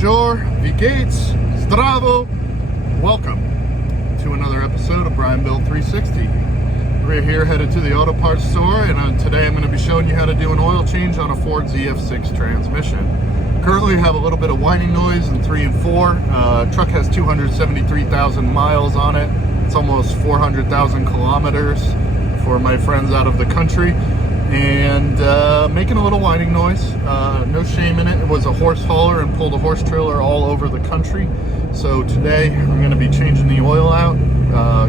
Bonjour, wie geht's, zdravo, welcome to another episode of Brian Build 360. We're here headed to the auto parts store, and today I'm going to be showing you how to do an oil change on a Ford ZF6 transmission. Currently have a little bit of whining noise in 3 and 4. Truck has 273,000 miles on it. It's almost 400,000 kilometers for my friends out of the country. And making a little whining noise. No shame in it. It was a horse hauler and pulled a horse trailer all over the country. So today I'm going to be changing the oil out.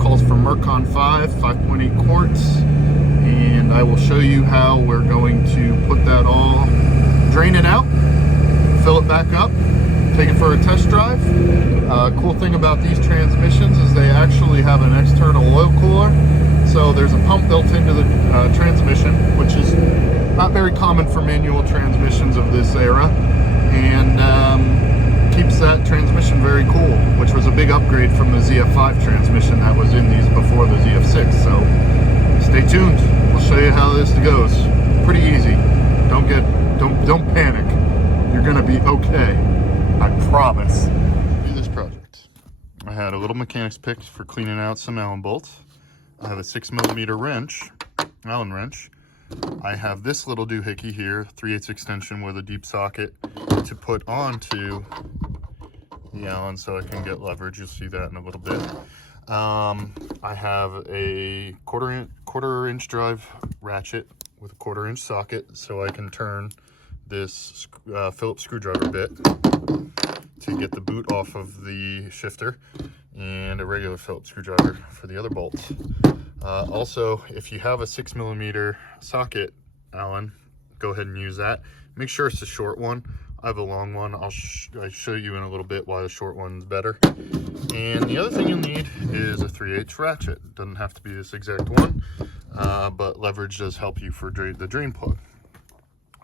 Calls for Mercon V, 5.8 quarts. And I will show you how we're going to put that all, drain it out, fill it back up, take it for a test drive. Cool thing about these transmissions is they actually have an external oil cooler. So there's a pump built into the transmission, which is not very common for manual transmissions of this era, and keeps that transmission very cool, which was a big upgrade from the ZF5 transmission that was in these before the ZF6. So stay tuned. We'll show you how this goes. Pretty easy. Don't panic. You're gonna be okay. I promise. Do this project. I had a little mechanics pick for cleaning out some Allen bolts. I have a 6mm wrench, Allen wrench. I have this little doohickey here, 3/8 extension with a deep socket to put onto the Allen so I can get leverage. You'll see that in a little bit. I have a quarter inch drive ratchet with a 1/4 inch socket so I can turn this Phillips screwdriver bit to get the boot off of the shifter, and a regular Phillips screwdriver for the other bolts. Also, if you have a 6mm socket Allen, go ahead and use that. Make sure it's a short one. I have a long one. I'll show you in a little bit why the short one's better. And the other thing you'll need is a 3/8 ratchet. It doesn't have to be this exact one, but leverage does help you for the drain plug.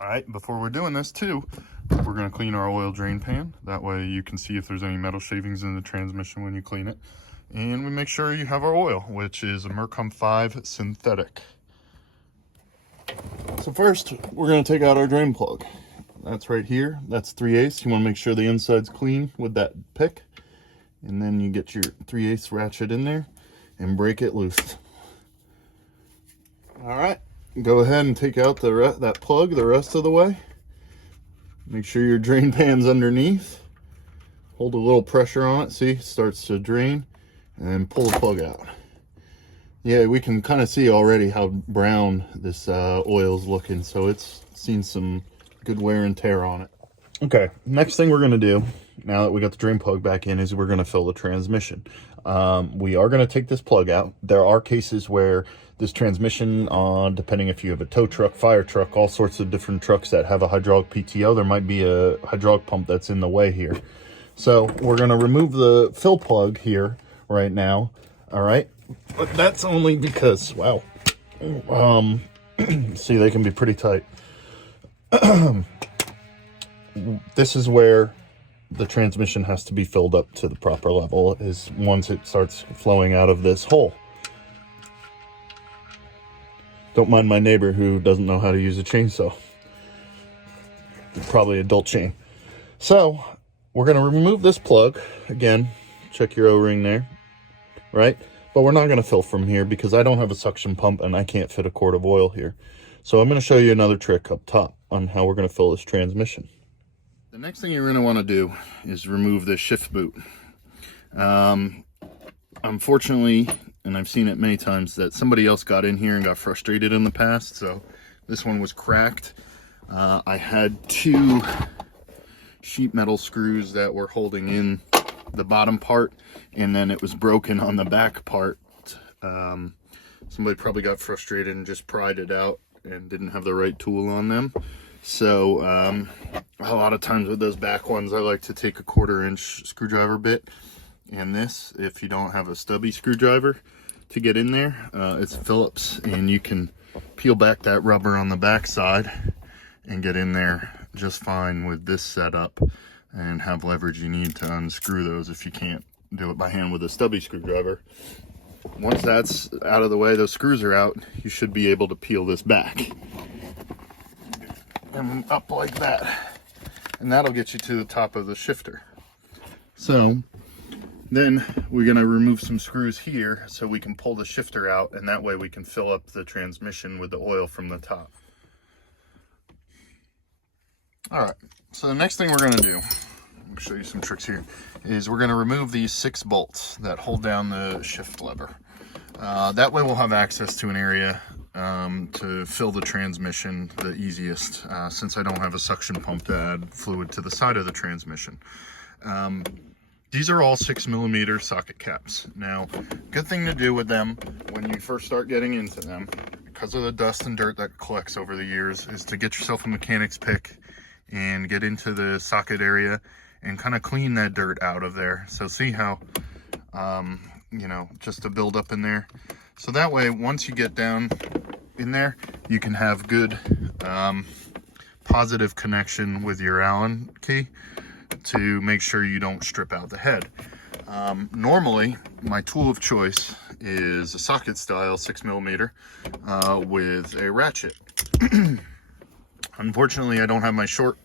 All right, before we're doing this too, we're going to clean our oil drain pan. That way you can see if there's any metal shavings in the transmission when you clean it. And we make sure you have our oil, which is a Mercon V synthetic. So first, we're going to take out our drain plug. That's right here. That's 3/8. You want to make sure the inside's clean with that pick. And then you get your 3/8 ratchet in there and break it loose. All right. Go ahead and take out that plug the rest of the way. Make sure your drain pan's underneath. Hold a little pressure on it. See, it starts to drain. And pull the plug out. Yeah, we can kind of see already how brown this oil's looking. So it's seen some good wear and tear on it. Okay, next thing we're going to do, now that we got the drain plug back in, is we're going to fill the transmission. We are going to take this plug out. There are cases where this transmission, depending if you have a tow truck, fire truck, all sorts of different trucks that have a hydraulic PTO, there might be a hydraulic pump that's in the way here. So we're going to remove the fill plug here right now. All right, but that's only because, wow, see, they can be pretty tight. This is where the transmission has to be filled up to the proper level, is once it starts flowing out of this hole. Don't mind my neighbor who doesn't know how to use a chainsaw. Probably adult chain. So we're going to remove this plug. Again, check your O-ring there, right? But we're not going to fill from here because I don't have a suction pump and I can't fit a quart of oil here. So I'm going to show you another trick up top on how we're going to fill this transmission. The next thing you're going to want to do is remove this shift boot. Unfortunately, and I've seen it many times, that somebody else got in here and got frustrated in the past. So this one was cracked. I had 2 sheet metal screws that were holding in the bottom part, and then it was broken on the back part. Somebody probably got frustrated and just pried it out and didn't have the right tool on them. So a lot of times with those back ones, I like to take a 1/4 inch screwdriver bit, and this, if you don't have a stubby screwdriver to get in there, it's Phillips, and you can peel back that rubber on the back side and get in there just fine with this setup and have leverage you need to unscrew those if you can't do it by hand with a stubby screwdriver. Once that's out of the way, those screws are out, you should be able to peel this back and up like that. and that'll get you to the top of the shifter. So then we're going to remove some screws here so we can pull the shifter out, and that way we can fill up the transmission with the oil from the top. All right, so the next thing we're going to do, I'll show you some tricks here, is we're going to remove these 6 bolts that hold down the shift lever. That way we'll have access to an area to fill the transmission the easiest, since I don't have a suction pump to add fluid to the side of the transmission. These are all 6mm socket caps. Now, good thing to do with them when you first start getting into them, because of the dust and dirt that collects over the years, is to get yourself a mechanic's pick and get into the socket area and kind of clean that dirt out of there. So see how, you know, just to build up in there. So that way, once you get down in there, you can have good positive connection with your Allen key to make sure you don't strip out the head. Normally, my tool of choice is a socket style 6mm with a ratchet. Unfortunately, I don't have my short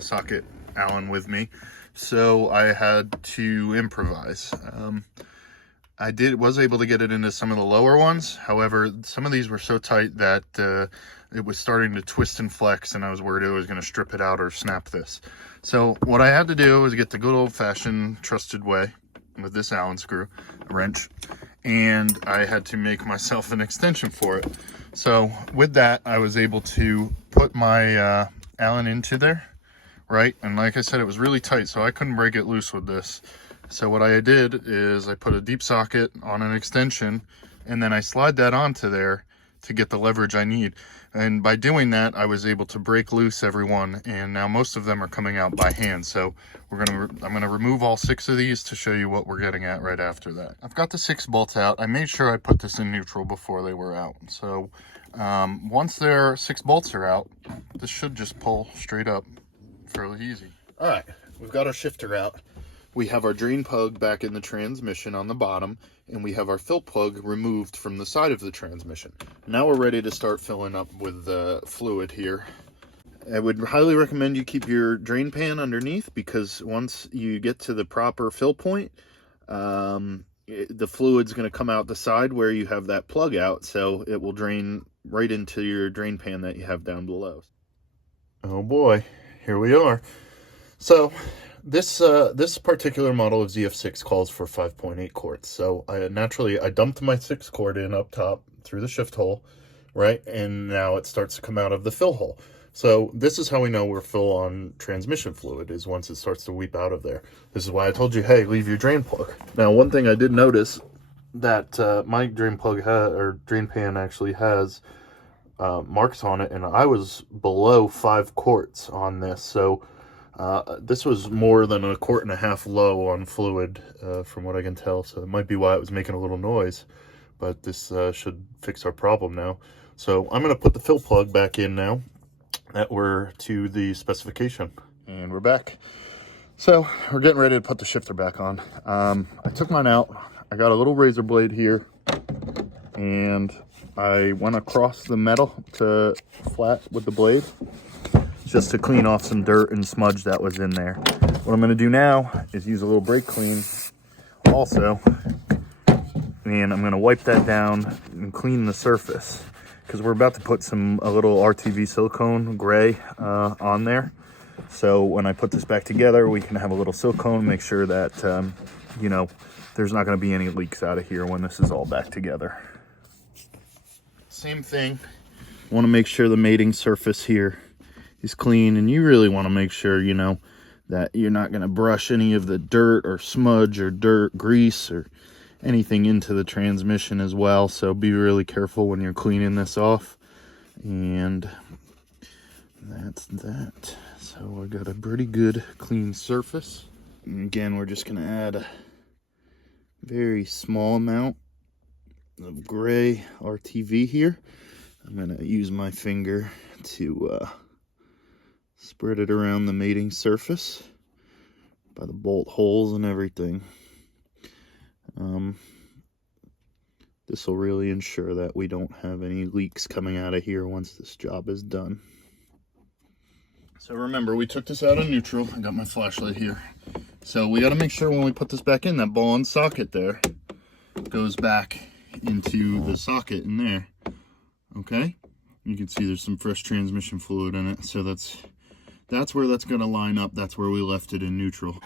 socket Allen with me, so I had to improvise. I was able to get it into some of the lower ones. However, some of these were so tight that it was starting to twist and flex, and I was worried it was going to strip it out or snap this. So what I had to do was get the good old-fashioned trusted way with this Allen screw, a wrench, and I had to make myself an extension for it. So with that, I was able to put my Allen into there, right? And like I said, it was really tight, so I couldn't break it loose with this. So what I did is I put a deep socket on an extension, and then I slide that onto there to get the leverage I need. And by doing that, I was able to break loose every one, and now most of them are coming out by hand. So I'm gonna remove all 6 of these to show you what we're getting at right after that. I've got the 6 bolts out. I made sure I put this in neutral before they were out. So once their 6 bolts are out, this should just pull straight up fairly easy. All right, we've got our shifter out. We have our drain plug back in the transmission on the bottom, and we have our fill plug removed from the side of the transmission. Now we're ready to start filling up with fluid here. I would highly recommend you keep your drain pan underneath, because once you get to the proper fill point, the fluid's going to come out the side where you have that plug out, so it will drain right into your drain pan that you have down below. Oh boy, here we are. So this particular model of ZF6 calls for 5.8 quarts. So I dumped my 6 quart in up top through the shift hole, right? And now it starts to come out of the fill hole. So this is how we know we're full on transmission fluid, is once it starts to weep out of there. This is why I told you, hey, leave your drain plug. Now, one thing I did notice that my drain plug drain pan actually has marks on it, and I was below 5 quarts on this. So this was more than 1.5 quarts low on fluid, from what I can tell. So it might be why it was making a little noise, but this should fix our problem now. So I'm going to put the fill plug back in now that we're to the specification. And we're back. So we're getting ready to put the shifter back on. I took mine out. I got a little razor blade here, and I went across the metal to flat with the blade, just to clean off some dirt and smudge that was in there. What I'm going to do now is use a little brake clean also, and I'm going to wipe that down and clean the surface, because we're about to put a little RTV silicone gray on there. So when I put this back together, we can have a little silicone, make sure that you know, there's not going to be any leaks out of here when this is all back together. Same thing, want to make sure the mating surface here is clean, and you really want to make sure, you know, that you're not going to brush any of the dirt or smudge or dirt, grease or anything into the transmission as well. So be really careful when you're cleaning this off. And that's that. So I got a pretty good clean surface. And again, we're just going to add a very small amount of gray RTV here. I'm going to use my finger to spread it around the mating surface by the bolt holes and everything. This will really ensure that we don't have any leaks coming out of here once this job is done. So remember, we took this out of neutral. I got my flashlight here. So we got to make sure when we put this back in, that ball and socket there goes back into the socket in there. Okay? You can see there's some fresh transmission fluid in it. So that's where that's going to line up. That's where we left it in neutral.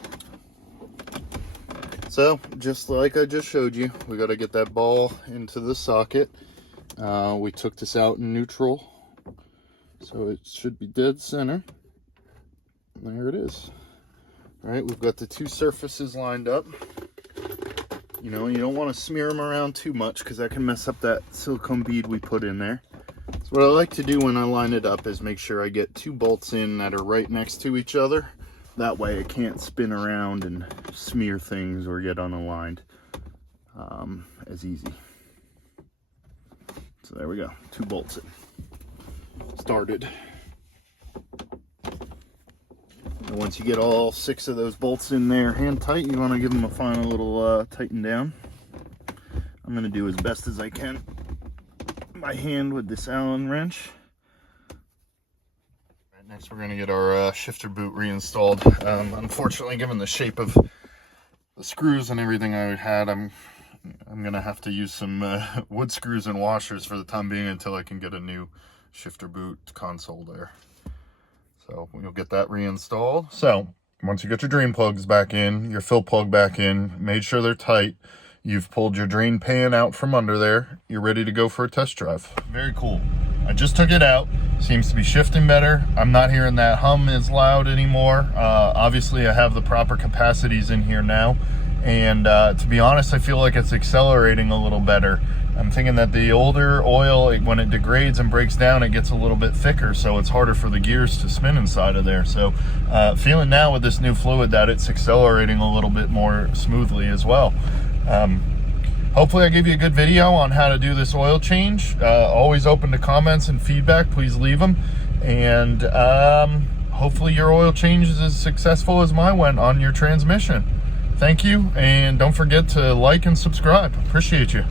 So just like I just showed you, we got to get that ball into the socket. We took this out in neutral, so it should be dead center. There it is. All right, we've got the two surfaces lined up. You know, you don't want to smear them around too much because that can mess up that silicone bead we put in there. So what I like to do when I line it up is make sure I get two bolts in that are right next to each other. That way it can't spin around and smear things or get unaligned as easy. So there we go, two bolts in. Started. And once you get all 6 of those bolts in there hand tight, you want to give them a final little tighten down. I'm going to do as best as I can by hand with this Allen wrench. Right, next we're going to get our shifter boot reinstalled. Unfortunately, given the shape of the screws and everything I had, I'm going to have to use some wood screws and washers for the time being until I can get a new shifter boot console there. So we'll get that reinstalled. So once you get your drain plugs back in, your fill plug back in, made sure they're tight, you've pulled your drain pan out from under there, you're ready to go for a test drive. Very cool. I just took it out. Seems to be shifting better. I'm not hearing that hum as loud anymore. Obviously I have the proper capacities in here now. And to be honest, I feel like it's accelerating a little better. I'm thinking that the older oil, when it degrades and breaks down, it gets a little bit thicker, so it's harder for the gears to spin inside of there. So feeling now with this new fluid that it's accelerating a little bit more smoothly as well. Hopefully I gave you a good video on how to do this oil change. Always open to comments and feedback, please leave them. And hopefully your oil change is as successful as mine went on your transmission. Thank you, and don't forget to like and subscribe. Appreciate you.